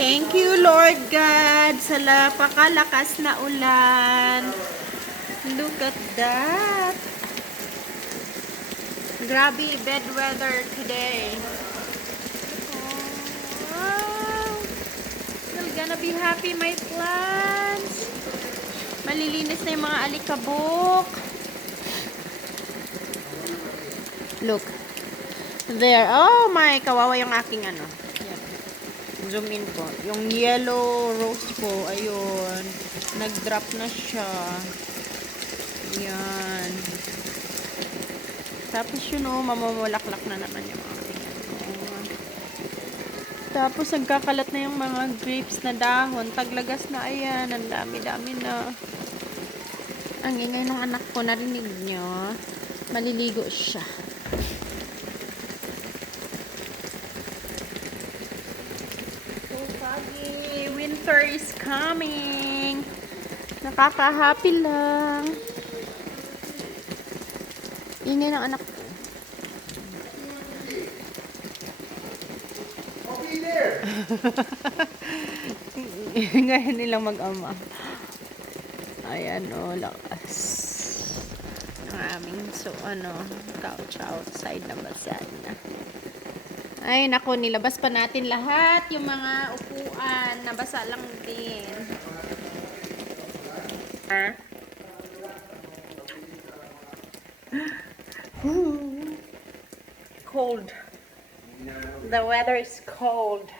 Thank you, Lord God, sa napakalakas na ulan. Look at that. Grabe, bad weather today. Oh, wow. You're gonna be happy, my plants. Malilinis na yung mga alikabok. Look. There. Oh my, kawawa yung aking ano. Yan. Zoom in po. Yung yellow rose ko, ayun. Nag-drop na siya. Yan. Tapos yun o, mamamulaklak na naman yung aking ano. Tapos nagkakalat na yung mga grapes na dahon. Taglagas na, ayan. Ang dami-dami na. Ang ingay ng anak ko, narinig nyo. Maliligo siya. So foggy. Winter is coming. Nakaka-happy lang. Ingay ng anak ko. Ngayon nilang mag-ama. Ayan o, lakas. Ang aming, so ano, couch outside na basa na. Ay, naku, nilabas pa natin lahat yung mga upuan. Nabasa lang din. Cold. The weather is cold.